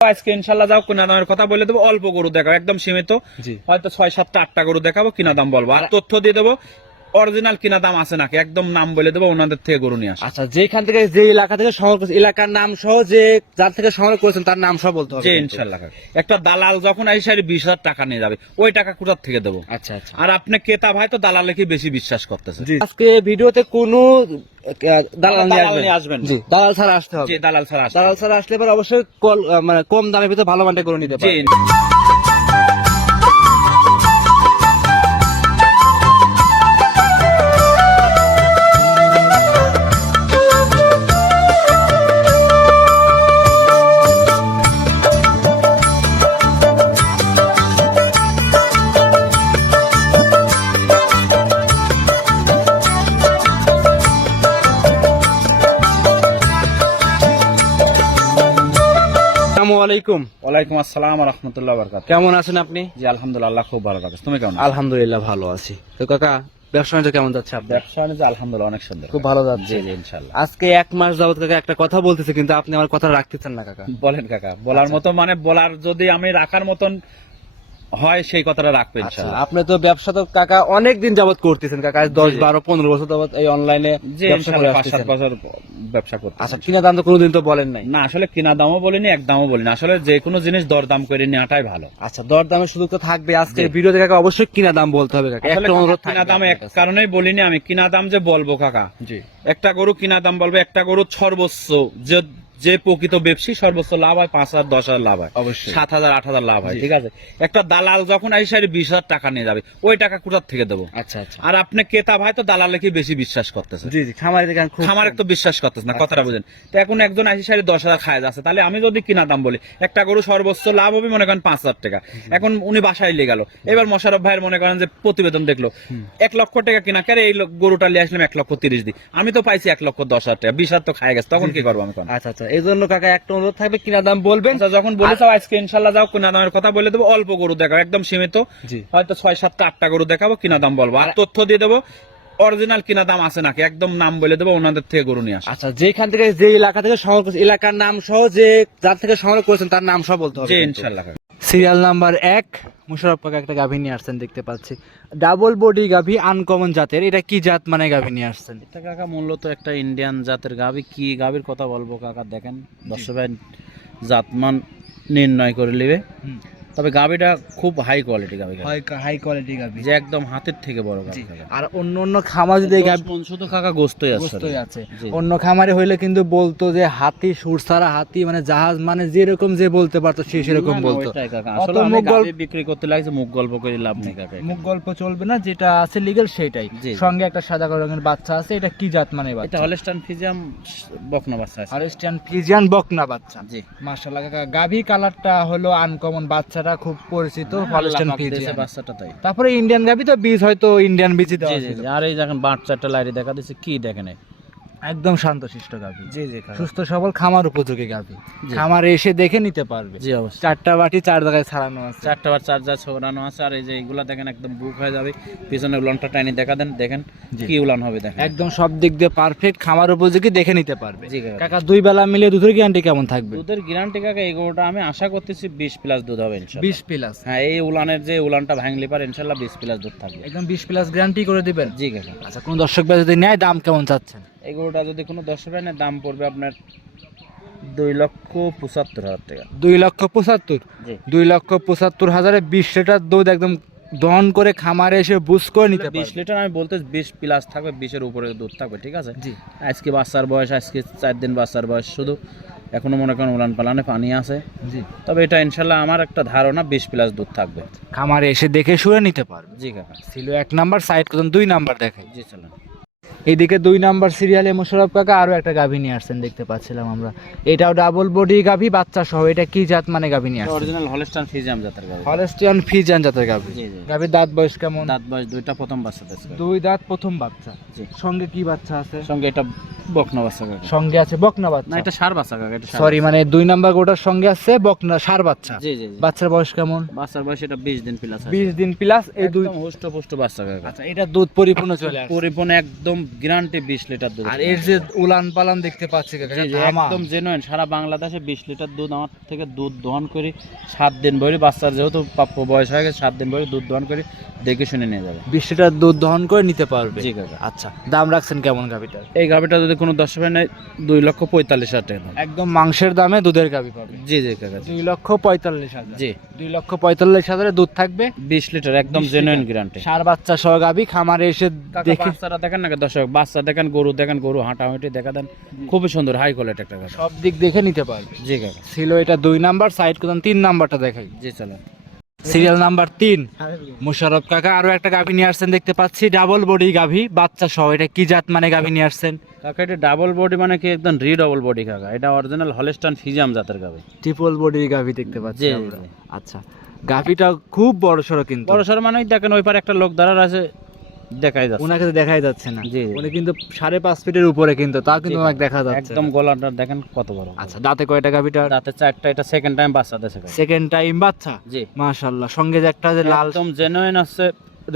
আজকে ইনশাল্লাহ যাও কিনা দামের কথা বলে দেবো অল্প গরু দেখাবো একদম সীমিত। হয়তো ছয় সাতটা আটটা গরু দেখাবো কিনা দাম বলব। আর তথ্য দিয়ে দেবো অরিজিনাল কিনা দাম আছে নাকি? একদম নাম বলে দেবো ওনাদের থেকে গরু নিয়ে আসা। আচ্ছা যেখান থেকে যে এলাকা থেকে সংগ্রহ করেছেন এলাকার নাম সহ যে যার থেকে সংগ্রহ করেছেন তার নাম সহ বলতে হবে ইনশাল্লাহ একটা দালাল যখন এই সাইডে বিশ হাজার টাকা নিয়ে যাবে ওই টাকা কোথার থেকে দেবো? আচ্ছা আচ্ছা। আর আপনি ক্রেতা ভাই তো দালালেকে বেশি বিশ্বাস করতেছে জি। আজকে ভিডিওতে কোনো দালাল নিয়ে আসবেন? জি দালাল ছাড়া আসতে হবে। যে দালাল ছাড়া দালাল ছাড়া আসলে এবার অবশ্যই কল মানে কম দামের ভিতরে ভালো মানটা করে নিতে জি পারবেন আলাইকুম। ওয়ালাইকুম আসসালাম রহমতুল্লাহ বরকাত কেমন আছেন আপনি? জি আলহামদুলিল্লাহ খুব ভালো লাগে তুমি কেমন আলহামদুলিল্লাহ ভালো আছি। তো কাকা ব্যবসা বাণিজ্য কেমন যাচ্ছে আপনার? ব্যবসা বাণিজ্য আলহামদুলিল্লাহ অনেক সুন্দর খুব ভালো যাচ্ছে। জি ইনশাল্লাহ আজকে এক মাস যাবত কাকা একটা কথা বলতেছে কিন্তু আপনি আমার কথা রাখতেছেন না কাকা। বলেন কাকা বলার মতো মানে বলার যদি আমি রাখার মতন হয় সেই কথাটা রাখব আচ্ছা আপনি তো ব্যবসা তো কাকা অনেক দিন যাবত করতেছেন কাকা দশ বারো পনেরো বছর যাবত এই অনলাইনে ব্যবসা করতে আচ্ছা কিনা দাম তো কোনোদিন তো বলেন নাই। না আসলে কিনা দামও বলিনি এক দামও বলিনি। আসলে যে কোনো জিনিস দরদাম করে নেওয়াটাই ভালো। আচ্ছা দর দামের সুযোগ তো থাকবে আজকে। ভিডিওতে কাকা অবশ্যই কিনা দাম বলতে হবে কাকা। একটা অনুরোধ কিনা দাম এক কারণেই বলিনি আমি কিনা দাম যে বলব কাকা। জি। একটা গরু কিনা দাম বলব একটা গরু সর্বোচ্চ যে যে প্রকৃত ব্যবসী সর্বোচ্চ লাভ হয় পাঁচ হাজার দশ হাজার লাভ হয়। অবশ্যই। সাত হাজার আট হাজার লাভ হয় ঠিক আছে? একটা দালাল যখন এই সাইডে বিশ হাজার টাকা নিয়ে যাবে। ওই টাকা কোথার থেকে দেবো? আচ্ছা আচ্ছা। আর আপনি ক্রেতা ভাই তো দালালেকে বেশি বিশ্বাস করতেছে? জি জি খামারি খামার তো বিশ্বাস করতেছে না কথাটা বুঝেন। তো এখন একজন আশি সাইডে দশ হাজার খায় যাচ্ছে। তাহলে আমি যদি কিনা দাম বলি একটা গরু সর্বোচ্চ লাভ হবে মনে করেন পাঁচ হাজার টাকা। এখন উনি বাসায় নিয়ে গেল। এবার মোশারফ ভাইয়ের মনে করেন যে প্রতিবেদন দেখল। এক লক্ষ টাকা কিনা কেন এই লোক- গরুটা নিয়ে আসলাম এক লক্ষ তিরিশ দিই আমি তো পাইছি এক লক্ষ দশ হাজার টাকা বিশ হাজার তো খায় গেছে তখন কি করব আমি? আচ্ছা আচ্ছা এই জন্য কাকা একটা অনুরোধ থাকবে কিনা দাম বলবেন? আচ্ছা, যখন বলেছ আজকে ইনশাল্লাহ যাও কিনা দামের কথা বলে দেবো অল্প গরু দেখাবো একদম সীমিত। হয়তো ছয় সাতটা আটটা গরু দেখাবো কিনা দাম বলব। আর তথ্য দিয়ে দেবো অরিজিনাল কিনা দাম আছে নাকি একদম নাম বলে দেবো ওনাদের থেকে গরু নিয়ে আসা আচ্ছা যেখান থেকে যে এলাকা থেকে সংগ্রহ করেছেন এলাকার নাম সহ যে যার থেকে সংগ্রহ করেছেন তার নাম সহ বলতে হবে ইনশাল্লাহ। সিরিয়াল নাম্বার এক মুশারফ কাকা একটা গাভী নিয়ে আসছেন দেখতে পাচ্ছি। ডাবল বডি গাভী আনকমন জাতের। এটা কি জাত মানে গাভী নিয়ে আসছেন? এটা কাকা মূলত একটা ইন্ডিয়ান জাতের গাভী। কি গাভীর কথা বলব কাকা? দেখেন দর্শক জাতমান নির্ণয় করে নেবে। তবে গাভিটা খুব হাই কোয়ালিটি গাভি হাই হাই কোয়ালিটি গাভী। যে একদম হাতের থেকে বড় কাকা। আর অন্য অন্য খামার যদি গাভী শুধু কাকা গোস্তই আছে গোস্তই আছে। অন্য খামারে হইলে কিন্তু বলতো যে হাতি সুর ছাড়া হাতি মানে জাহাজ মানে যেরকম যে বলতে পারতো সে সেরকম বলতো। অত মুখ গল্প- বিক্রি করতে লাগছে মুখ গল্প করে লাভ নেই কাকা মুখ গল্প চলবে না যেটা আছে লিগেল সেটাই। সঙ্গে একটা সাদা রঙের বাচ্চা আছে এটা কি জাত মানে বাচ্চা এটা বাচ্চা? হলস্টান ফিজিয়াম বকনা বাচ্চা আছে। আরেস্টিয়ান ফিজিয়ান বকনা বাচ্চা। জি। মাশাআল্লাহ কাকা গাভী কালারটা হলো আনকমন বাচ্চাটা খুব পরিচিত ফিজিয়ান বাচ্চাটা তাই তারপরে ইন্ডিয়ান গাবি তো বীজ হয়তো ইন্ডিয়ান বীজই দেওয়া। আর এই দেখেন বাচ্চাটা লাইরে দেখা দিচ্ছে কি দেখেন? একদম শান্তশিষ্ট গাভী। জি জি সুস্থ সবল খামার উপযোগী গাভী। খামার এসে দেখে নিতে পারবে। জি অবশ্যই। চারটা বাটি চার জায়গায় ছাড়ানো আছে। চারটা বার চার্জার ছড়ানো আছে। আর এই যে এগুলা দেখেন একদম বুক হয়ে যাবে। পিছনে উলানটা টাইনি দেখা দেন দেখেন কি উলান হবে দেখেন। একদম সব দিক দিয়ে পারফেক্ট খামার উপযোগী দেখে নিতে পারবে। জি কাকা। দুই বেলা মিলে দুধের গ্যারান্টি কেমন থাকবে? দুধের গ্যারান্টি কাকা এই গরুটা আমি আশা করতেছি বিশ প্লাস দুধ হবে ইনশাল্লাহ। বিশ প্লাস হ্যাঁ এই উলানের যে উলানটা ভাঙলি পার ইনশাল্লাহ বিশ প্লাস দুধ থাকবে। একদম বিশ প্লাস গ্যারান্টি করে দিবেন? জি কাকা। আচ্ছা কোন দর্শক ভাই যদি নেয় দাম কেমন চাচ্ছেন? এই গরুটা যদি কোনো দশ নেয় দাম পড়বে আপনার দুই লক্ষ পঁচাত্তর হাজার টাকা। দুই লক্ষ পঁচাত্তর? দুই লক্ষ পঁচাত্তর হাজারে বিশ লিটার দুধ একদম দহন করে খামারে এসে বুস করে নিতে বিশ লিটার আমি বলতে বিশ প্লাস থাকবে বিশের উপরে দুধ থাকবে ঠিক আছে? জি। আজকে বাচ্চার বয়স আজকে চার দিন বাচ্চার বয়স শুধু। এখনও মনে করেন উলান পালানে পানি আছে। জি। তবে এটা ইনশাল্লাহ আমার একটা ধারণা বিশ প্লাস দুধ থাকবে। খামারে এসে দেখে শুয়ে নিতে পারবে। জি কাকা। ছিল এক নাম্বার সাইড করুন দুই নাম্বার দেখাই। জি চলেন। এইদিকে দুই নাম্বার সিরিয়ালে মোশারফ কাকা আরও একটা গাভী নিয়ে আসছেন দেখতে পাচ্ছিলাম আমরা। এটাও ডাবল বডি গাভী বাচ্চা সহ। এটা কি জাত মানে গাভী নিয়ে আসছেন? অরিজিনাল হলস্টান ফিজিয়াম জাতের গাড়ি হলস্টিয়ান ফিজান জাতের গাভী। গাভীর দাঁত বয়স কেমন? দাঁত বয়স দুইটা প্রথম বাচ্চা দুই দাঁত প্রথম বাচ্চা। সঙ্গে কি বাচ্চা আছে? সঙ্গে এটা বকনা বাচ্চা সঙ্গে আছে বকনা বাচ্চা? না এটা সার বাচ্চা কাকা এটা সরি মানে দুই নাম্বার গোটার সঙ্গে আছে বকনা সার বাচ্চা। জি জি বাচ্চার বয়স কেমন? বাচ্চার বয়স এটা বিশ দিন প্লাস বিশ দিন প্লাস এই দুই একদম হুষ্ট পুষ্ট বাচ্চা কাকা। আচ্ছা এটা দুধ পরিপূর্ণ চলে আসে পরিপূর্ণ একদম গ্যারান্টি বিশ লিটার দুধ আর এর যে উলান পালান দেখতে পাচ্ছি। একদম জেনুইন সারা বাংলাদেশে বিশ লিটার দুধ আমার থেকে দুধ দহন করি সাত দিন ভরি বাচ্চার যেহেতু প্রাপ্য বয়স হয়ে গেছে সাত দিন ভরি দুধ দহন করি দেখে শুনে নিয়ে যাবে। বিশ লিটার দুধ দহন করে নিতে পারবে? জি কাকা। আচ্ছা দাম রাখছেন কেমন গাভিটার? এই গাভিটা যদি কোনো দশ টাকা নেয় দুই লক্ষ পঁয়তাল্লিশ হাজার টাকা একদম মাংসের দামে দুধের গাভি পাবে। জি জি কাকা। দুই লক্ষ পঁয়তাল্লিশ হাজার। জি। দুই লক্ষ পঁয়তাল্লিশ হাজারে দুধ থাকবে? বিশ লিটার একদম 20 জেনুইন লিটার। সার বাচ্চা সহ গাভি খামারে এসে দেখে বাচ্চারা দেখেন না দর্শক? বাচ্চা দেখেন গরু দেখেন গরু হাঁটাহাঁটি দেখা দেন খুবই সুন্দর হাই কোয়ালিটি একটা গাভি সব দিক দেখে নিতে পারবে। জি কাকা। ছিল এটা দুই নাম্বার সাইড করতাম তিন নাম্বারটা দেখাই। জি চলো সিরিয়াল নাম্বার তিন। মুশারফ কাকা আরও একটা গাভি নিয়ে আসছেন দেখতে পাচ্ছি ডাবল বডি গাভি বাচ্চা সহ এটা কি জাত মানে গাভি নিয়ে আসছেন? কাকা এটা ডাবল বডি মানে কি একদম রি ডাবল বডি কাকা এটা অরিজিনাল হলস্টান ফিজাম জাতের গাভি। ট্রিপল বডি গাভি দেখতে পাচ্ছি আমরা। আচ্ছা গাভিটা খুব বড় সড়ো কিন্তু। বড় সর মানে দেখেন ওই পারে একটা লোক দাঁড়ার আছে দেখাই যাচ্ছে। ওনাকে তো দেখাই যাচ্ছে না। জি। উনি কিন্তু সাড়ে পাঁচ ফিটের উপরে কিন্তু তা কিন্তু ওনাকে দেখা যাচ্ছে একদম গলাটা দেখেন কত বড়। আচ্ছা দাঁতে কয়টা গাভিটা দাঁতে চারটা এটা সেকেন্ড টাইম বাচ্চা দেশে সেকেন্ড টাইম বাচ্চা? জি। মাশাআল্লাহ সঙ্গে যে একটা যে লাল একদম জেনুইন আছে।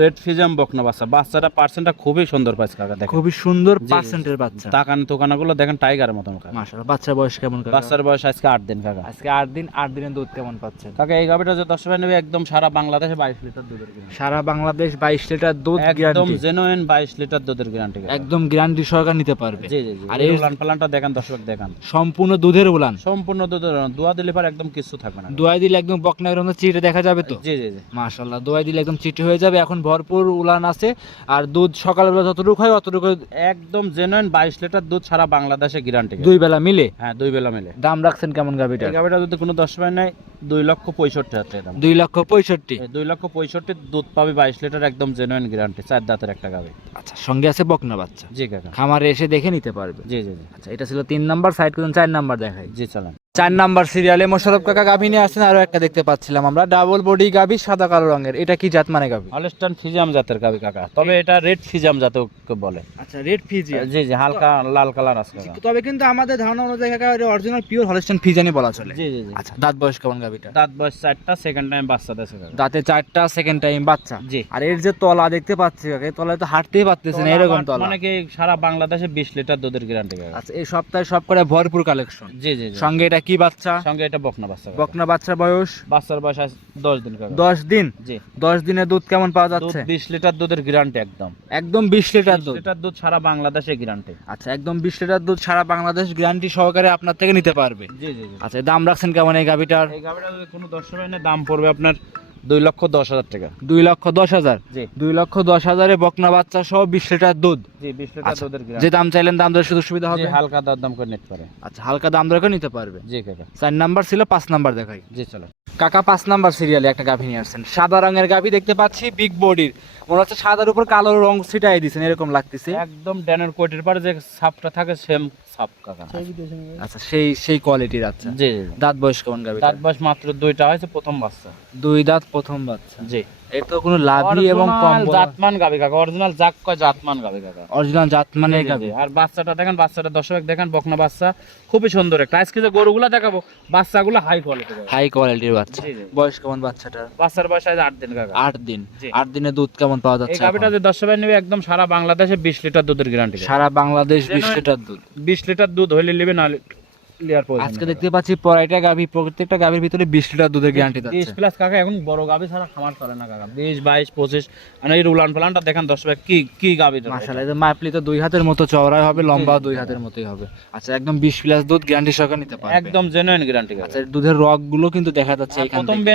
রেড ফিজাম বকনা বাচ্চা। বাচ্চাটা পার্সেন্টটা খুবই সুন্দর পাইছে কাকা দেখেন। খুবই সুন্দর। পার্সেন্টের বাচ্চা। তাকান তোকানাগুলো দেখেন টাইগারের মতন কাকা। মাশাআল্লাহ বাচ্চার বয়স কেমন কাকা? বাচ্চার বয়স আজকে আট দিন কাকা। আজকে আট দিন আট দিনের দুধ কেমন পাচ্ছেন? কাকা এই গাভিটা যে দশ নেবে একদম সারা বাংলাদেশে বাইশ লিটার দুধের গ্যারান্টি সারা বাংলাদেশ বাইশ লিটার দুধ একদম গ্যারান্টি জেনুইন বাইশ লিটার দুধের গ্যারান্টি একদম গ্যারান্টি সহকার নিতে পারবে। জি জি আর এই উলান পালানটা দেখেন দর্শক দেখেন। সম্পূর্ণ দুধের উলান। সম্পূর্ণ দুধের দোয়া দিলে পর একদম কিছু থাকবে না দোয়াই দিলে একদম বকনাগের মতো চিটে দেখা যাবে তো? জি জি জি। মাশাল্লাহ দোয়াই দিলে একদম চিটে হয়ে যাবে। এখন ভরপুর উলান আছে। আর দুধ সকালবেলা যতটুকু হয় অতটুকু একদম জেনুইন বাইশ লিটার দুধ সারা বাংলাদেশে গ্যারান্টি দুই বেলা মিলে? হ্যাঁ দুই বেলা মিলে। দাম রাখছেন কেমন গাভিটা গাভিটা যদি কোনো দশ নাই দুই লক্ষ পঁয়ষট্টি হাজার টাকা দাম। দুই লক্ষ পঁয়ষট্টি? দুই লক্ষ পঁয়ষট্টি দুধ পাবে বাইশ লিটার একদম জেনুইন গ্যারান্টি চার দাঁতের একটা গাভি। আচ্ছা সঙ্গে আছে বকনা বাচ্চা। জি কাকা। খামারে এসে দেখে নিতে পারবে। জি জি জি। আচ্ছা এটা ছিল তিন নাম্বার সাইড করুন চার নাম্বার দেখাই। জি চলেন। চার নাম্বার সিরিয়ালে মোশারফ কাকা গাভি নিয়ে আসছেন আরও একটা দেখতে পাচ্ছিলাম আমরা। ডাবল বডি গাভি সাদা কালো রঙের। এটা কি জাত মানে গাভি? হলস্টান ফিজাম জাতের গাভি কাকা। তবে এটা রেড ফিজাম জাতের বলে। আচ্ছা রেড ফিজি জি জি হালকা লাল কালার আছে তবে কিন্তু আমাদের ধারণা অনুযায়ী কাকা এটা অরিজিনাল পিওর হলস্টাইন ফিজানি বলা চলে। জি জি জি। আচ্ছা দাঁত বয়স কেমন গাভিটা? দাঁত বয়স চারটা সেকেন্ড টাইম বাচ্চা দেশে দাঁতে চারটা সেকেন্ড টাইম বাচ্চা। জি। আর এর যে তলা দেখতে পাচ্ছি কাকা এই তলায় তো হাঁটতেই পারতেছে না এরকম তলা। মানে কি সারা বাংলাদেশে বিশ লিটার দুধের গ্যারান্টি আচ্ছা এই সপ্তাহে সব করে ভরপুর কালেকশন জি জি জি। সঙ্গে এটা কি বাচ্চা? সঙ্গে এটা বকনা বাচ্চা বকনা বাচ্চার বয়স? বাচ্চার বয়স দশ দিন দশ দিন? জি। দশ দিনে দুধ কেমন পাওয়া যাচ্ছে? বিশ লিটার দুধের গ্যারান্টি একদম। একদম বিশ লিটার দুধ? লিটার দুধ সারা বাংলাদেশে গ্যারান্টি আচ্ছা একদম বিশ লিটার দুধ সারা বাংলাদেশ গ্যারান্টি সহকারে আপনার থেকে নিতে পারবে? জি জি আচ্ছা দাম রাখছেন কেমন এই গাভিটার? এই গাভিটার কোনো দর্শক দাম পড়বে আপনার দুই লক্ষ দশ হাজার টাকা। দুই লক্ষ দশ হাজার? দুই লক্ষ দশ হাজারে বকনা বাচ্চা সহ বিশ লিটার দুধ। বিশ লিটার আচ্ছা, দুধের যে দাম চাইলেন দাম দরের সুযোগ সুবিধা হবে? হালকা দর দাম করে নিতে পারে। আচ্ছা হালকা দাম দরে করে নিতে পারবে? জি কাকা। চার নাম্বার ছিল পাঁচ নাম্বার দেখাই। জি চলো। কাকা পাঁচ নাম্বার সিরিয়ালে একটা গাভী নিয়ে আসছেন। সাদা রঙের গাভী দেখতে পাচ্ছি বিগ বডির মনে হচ্ছে সাদার উপর কালো রং ছিটাই দিয়েছেন এরকম লাগতেছে। একদম ড্যানের কোটির পরে যে সাপটা থাকে সেম সাপ কাকা। আচ্ছা সেই সেই কোয়ালিটির আচ্ছা। জি জি। দাঁত বয়স কেমন গাভী দাঁত বয়স মাত্র দুইটা হয়েছে প্রথম বাচ্চা। দুই দাঁত প্রথম বাচ্চা। জি। তো কোনো এবং কম জাতমান গাবি কাকা অরিজিনাল জাক কয় জাতমান গাবি কাকা? অরিজিনাল জি। আর বাচ্চাটা দেখেন বাচ্চাটা দর্শক দেখেন বকনা বাচ্চা খুবই সুন্দর একটা। আজকে যে গরুগুলা দেখাবো বাচ্চাগুলো হাই কোয়ালিটি হাই কোয়ালিটির বাচ্চা। বয়স কেমন বাচ্চাটার বাচ্চার বয়স আজ আট দিন কাকা। আট দিন। আট দিনে দুধ কেমন পাওয়া এই যাচ্ছে গাবিটা যে নেবে একদম সারা বাংলাদেশে বিশ লিটার দুধের গ্যারান্টি সারা বাংলাদেশ বিশ লিটার দুধ। বিশ লিটার দুধ হইলে নেবে না লিয়ার প্রয়োজন আজকে দেখতে পাচ্ছি পরাইটা গাভী প্রত্যেকটা গাভীর ভিতরে বিশ লিটার দুধের গ্যারান্টি বিশ যাচ্ছে। প্লাস কাকা এখন বড় গাভী ছাড়া খামার চলে না কাকা। বিশ বাইশ পঁচিশ মানে এই রুলান ফলানটা দেখেন দশ ভাই কি কি গাবি মাশাআল্লাহ এটা। মাপলি তো দুই হাতের মতো চওড়াই হবে লম্বা দুই হাতের মতোই হবে। আচ্ছা একদম বিশ প্লাস দুধ গ্যারান্টি সহকারে নিতে পারবে। একদম জেনুইন গ্যারান্টি আচ্ছা দুধের রকগুলো কিন্তু দেখা যাচ্ছে এখানে প্রথম থেকে।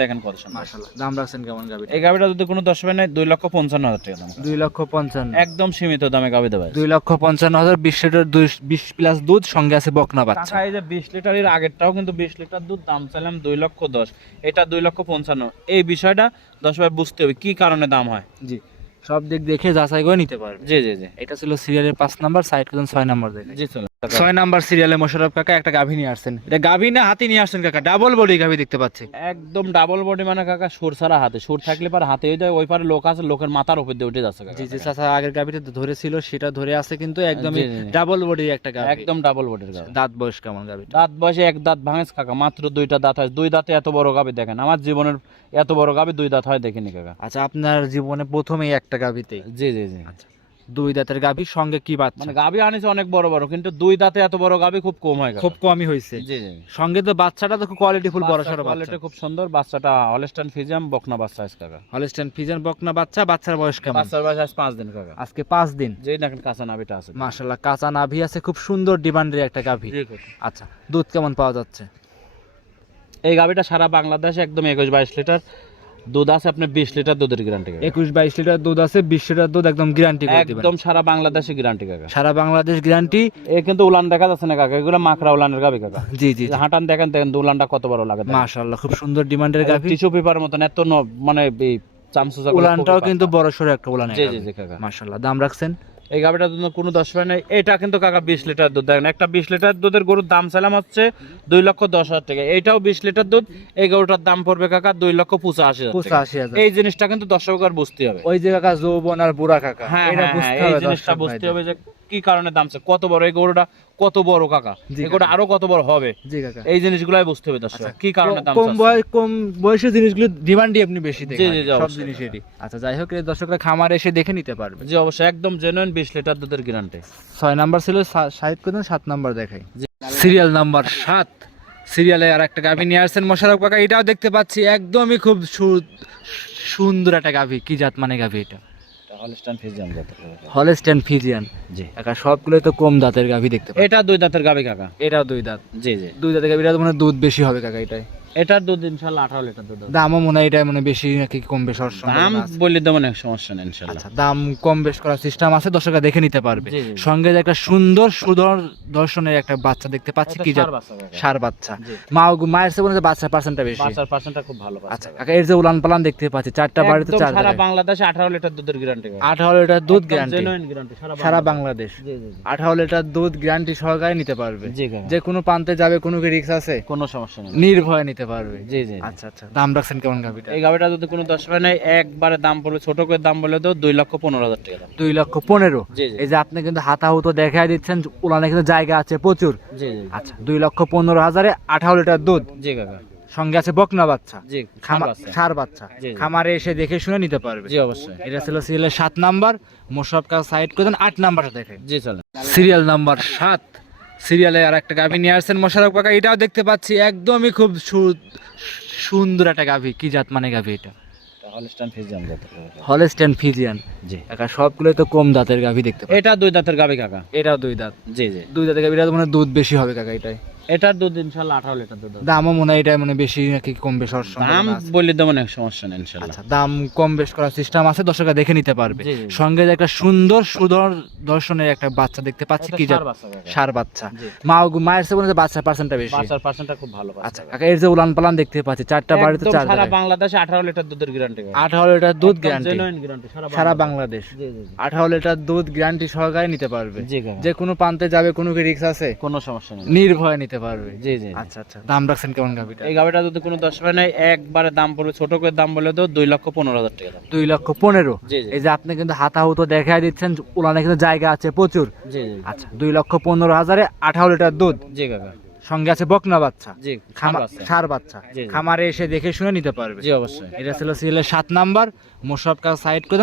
দেখেন কত মাশাআল্লাহ দাম রাখছেন কেমন এই গাবিটা যদি কোনো বেনে দুই লক্ষ পঞ্চান্ন হাজার টাকা দাম। দুই লক্ষ পঞ্চান্ন। একদম সীমিত দামে গাবি দেবে দুই লক্ষ পঞ্চান্ন হাজার বিশ লিটার বিশ প্লাস দুধ সঙ্গে আছে বকনা বাচ্চা। এই যে বিশ লিটারের আগেরটাও কিন্তু বিশ লিটার দুধ দাম চাইলাম দুই লক্ষ দশ। এটা দুই লক্ষ পঞ্চান্ন। এই বিষয়টা দশ বার বুঝতে হবে কি কারণে দাম হয়? জি সব দিক দেখে যাচাই করে নিতে পারবে। জি জি জি। এটা ছিল সিরিয়ালের পাঁচ নাম্বার সাইড করুন ছয় নাম্বার দেখে। জি চলো ছয় নাম্বার সিরিয়ালে মোশারফ কাকা একটা গাভী নিয়ে আসছেন। এটা গাভী না হাতি নিয়ে আসছেন কাকা? ডাবল বডি গাভী দেখতে পাচ্ছি। একদম ডাবল বডি মানে কাকা সুর ছাড়া হাতে। সুর থাকলে পারে হাতে হয়ে যায় ওই পারে লোক আছে লোকের মাথার উপর দিয়ে উঠে যাচ্ছে জি জি চাচা আগের গাভীটা ধরেছিল সেটা ধরে আছে কিন্তু একদমই। ডাবল বডি একটা গাভী। একদম ডাবল বডির গাবি দাঁত বয়স কেমন গাভীটা? দাঁত বয়সে এক দাঁত ভাঙেস কাকা মাত্র দুইটা দাঁত হয়। দুই দাঁতে এত বড় গাবি দেখেন আমার জীবনের এত বড় গাবি দুই দাঁত হয় দেখিনি কাকা। আচ্ছা আপনার জীবনে প্রথমেই একটা গাভীতেই। জি জি জি। দুই দাঁতের গাভী সঙ্গে কি বাচ্চা? মানে গাভি আনিছে অনেক বড় বড় কিন্তু দুই দাঁতে এত বড় গাভি খুব কম হয় খুব কমই হয়েছে। জি জি। সঙ্গে তো বাচ্চাটা তো খুব কোয়ালিটিফুল বড় সড়ো কোয়ালিটি খুব সুন্দর বাচ্চাটা হলস্টাইন ফিজিয়াম বকনা বাচ্চা আজ কাকা হলস্টেন ফিজান বকনা বাচ্চা বাচ্চার বয়স কেমন? বাচ্চার বয়স আজ পাঁচ দিন কাকা। আজকে পাঁচ দিন। যেই না কাঁচা নাভিটা আছে। মাশাল্লাহ কাঁচা নাভি আছে খুব সুন্দর ডিমান্ডের একটা গাভী। আচ্ছা দুধ কেমন পাওয়া যাচ্ছে? এই গাভিটা সারা বাংলাদেশে একদম একুশ বাইশ লিটার। দুধ আছে আপনার বিশ লিটার দুধের গ্যারান্টি একুশ বাইশ লিটার দুধ আছে বিশ লিটার দুধ একদম গ্যারান্টি করে দিবেন। একদম সারা বাংলাদেশে গ্যারান্টি কাকা। সারা বাংলাদেশ গ্যারান্টি এ কিন্তু উলান দেখা যাচ্ছে না কাকা এগুলো মাকড়া উলানের গাভি কাকা। জি জি হাঁটান দেখেন দেখেন উলানটা কত বড় লাগে মাশাল্লাহ খুব সুন্দর ডিমান্ডের গাভী টিস্যু পেপার মতন এত মানে করে উলানটাও কিন্তু বড় সড়ো একটা উলান জি জি কাকা। মাশাল্লাহ দাম রাখছেন? এই গাভিটা জন্য কোনো দশ পায় নাই। এটা কিন্তু কাকা বিশ লিটার দুধ। দেখেন একটা বিশ লিটার দুধের গরুর দাম চালাম হচ্ছে দুই লক্ষ দশ হাজার টাকা। এইটাও বিশ লিটার দুধ। এই গরুটার দাম পড়বে কাকা দুই লক্ষ পঁচাশি হাজার এই জিনিসটা কিন্তু দর্শকের বুঝতে হবে। ওই যে কাকা যৌবন আর বুড়া কাকা হ্যাঁ হ্যাঁ, হ্যাঁ, এই জিনিসটা বুঝতে হবে যে কি কারণে দাম চাচ্ছে, কত বড় এই গরুটা? কত বড় কাকা? এই গরুটা আরও কত বড় হবে? জি কাকা। এই জিনিসগুলাই বুঝতে হবে দর্শক। আচ্ছা, কি কারণে দাম কম। বয়স কম বয়সের জিনিসগুলো ডিমান্ডই আপনি বেশি দেখেন। জি, জি, সব। জিনিসেরই। আচ্ছা যাই হোক এই দর্শকরা খামারে এসে দেখে নিতে পারবে। জি অবশ্যই। একদম জেনুইন বিশ লিটার দুধের গ্যারান্টি ছয় নাম্বার ছিল সাইড করে দেন, সাত নাম্বার দেখাই। সিরিয়াল নাম্বার সাত। সিরিয়ালে আর একটা গাভী নিয়ে আসছেন মোশারফ কাকা। এটাও দেখতে পাচ্ছি একদমই খুব সুন্দর একটা গাভী। কি জাত মানে গাভী এটা? হলস্টাইন ফিজিয়াম জাতের হলস্টাইন ফিজিয়ান জি। কাকা সবগুলো তো কম দাঁতের গাভী দেখতে এটা দুই দাঁতের গাভী কাকা। এটাও দুই দাঁত? জি জি। দুই দাঁতের গাভীটা তো মানে দুধ বেশি হবে কাকা এটাই। এটার দুধ ইনশাল্লাহ আঠারো লিটার দুধ হবে। দামও মনে হয় এটা মানে বেশি নাকি কম বেশ হওয়ার দাম আছে। বললে সমস্যা নেই ইনশাল্লাহ আচ্ছা দাম কম বেশ করার সিস্টেম আছে দর্শকরা দেখে নিতে পারবে জি, জি। সঙ্গে যে একটা সুন্দর সুদর দর্শনের একটা বাচ্চা দেখতে পাচ্ছি কি জাত বাচ্চা। সার বাচ্চা জি। মা মায়ের বাচ্চার পার্সেন্টটা বেশি বাচ্চার পার্সেন্টটা খুব ভালো আচ্ছা কাকা এর যে উলান পালান দেখতে পাচ্ছি চারটা বাড়িতে একদম চার সারা জায়গায়। বাংলাদেশে আঠারো লিটার দুধের গ্যারান্টি আঠারো লিটার দুধ গ্যারান্টি জেনুইন গ্যারান্টি সারা বাংলাদেশ জি জি জি। আঠারো লিটার দুধ গ্যারান্টি সহকারে নিতে পারবে জি কাকা যে কোনো প্রান্তে যাবে কোনো কি রিক্স আছে কোনো সমস্যা নেই নির্ভয়ে নিতে পারবে। জি জি। আচ্ছা আচ্ছা। দাম রাখছেন কেমন গাভিটা? এই গাভিটা যদি কোনো দশ পায় নাই একবারে দাম পড়বে ছোট করে দাম বলে তো দুই লক্ষ পনেরো হাজার টাকা দাম। দুই লক্ষ পনেরো? জি জি। এই যে আপনি কিন্তু হাতাহুতো দেখাই দিচ্ছেন উলানে কিন্তু জায়গা আছে প্রচুর। জি জি। আচ্ছা দুই লক্ষ পনেরো হাজারে আঠারো লিটার দুধ। জি কাকা। সঙ্গে আছে বকনা বাচ্চা। জি খামা- বাচ্চা। খামারে এসে দেখে শুনে নিতে পারবে। জি অবশ্যই। এটা ছিল সিরিয়ালের সাত নাম্বার। মোশারফ কাজ সাইড করে দেন আট নাম্বারটা দেখে। জি চলে সিরিয়াল নাম্বার সাত। সিরিয়ালে আর একটা গাভী নিয়ে আসছেন মোশারফ কাকা। এটাও দেখতে পাচ্ছি একদমই খুব সুন্দর একটা গাভী। কি জাত মানে গাভী এটা? ফিজিয়ান জি। কাকা সবগুলো তো কম দাঁতের গাভী দেখতে এটা দুই দাঁতের গাভী কাকা। এটাও দুই দাঁত? জি জি। দুই দাঁতের গাভীটা মানে দুধ বেশি হবে কাকা এটাই। এটার দুধ ইনশাল্লাহ আঠারো লিটার দুধ হবে। দামও মনে হয় এটা মানে বেশি নাকি কম বেশ হওয়ার দাম সম্ভাবনা আছে। বললে দেবো না সমস্যা নেই ইনশাল্লাহ আচ্ছা দাম কম বেশ করার সিস্টেম আছে দর্শকরা দেখে নিতে পারবে জি, জি। সঙ্গে যে একটা সুন্দর সুদর দর্শনের একটা বাচ্চা দেখতে পাচ্ছি এটা কি জাত ষাঁড় বাচ্চা কাকা। সার বাচ্চা জি। মা মায়ের মনে হচ্ছে বাচ্চার পার্সেন্টটা বেশি বাচ্চার খুব ভালো বাচ্চা আচ্ছা কাকা এর যে উলান পালান দেখতে পাচ্ছি চারটা বাড়িতে একদম চার সারা জায়গায়। বাংলাদেশে আঠারো লিটার দুধের গ্যারান্টি আঠারো লিটার দুধ গ্যারান্টি জেনুইন গ্যারান্টি সারা সারা বাংলাদেশ। বাংলাদেশ জি জি জি। আঠারো লিটার দুধ গ্যারান্টি সহকারে নিতে পারবে জি কাকা যে কোনো প্রান্তে যাবে কোনো কি রিক্স আছে কোনো সমস্যা নেই নির্ভয়ে নিতে পারবে। জি জি আচ্ছা আচ্ছা। দাম রাখছেন কেমন গাভিটা? এই গাভিটা যদি কোনো দশ নাই একবারে দাম পড়বে ছোট করে দাম বলে তো দুই লক্ষ পনেরো হাজার টাকা দাম। দুই লক্ষ পনেরো? এই যে আপনি কিন্তু হাতাহুতো দেখাই দিচ্ছেন উলানে কিন্তু জায়গা আছে প্রচুর। জি জি। আচ্ছা দুই লক্ষ পনেরো হাজারে আঠারো লিটার দুধ। জি কাকা। সঙ্গে আছে বকনা বাচ্চা। খামা- বাচ্চা। খামারে এসে দেখে শুনে নিতে পারবে। জি অবশ্যই। এটা ছিল সিরিয়ালের সাত নাম্বার। মোশারফ কাজ সাইড করে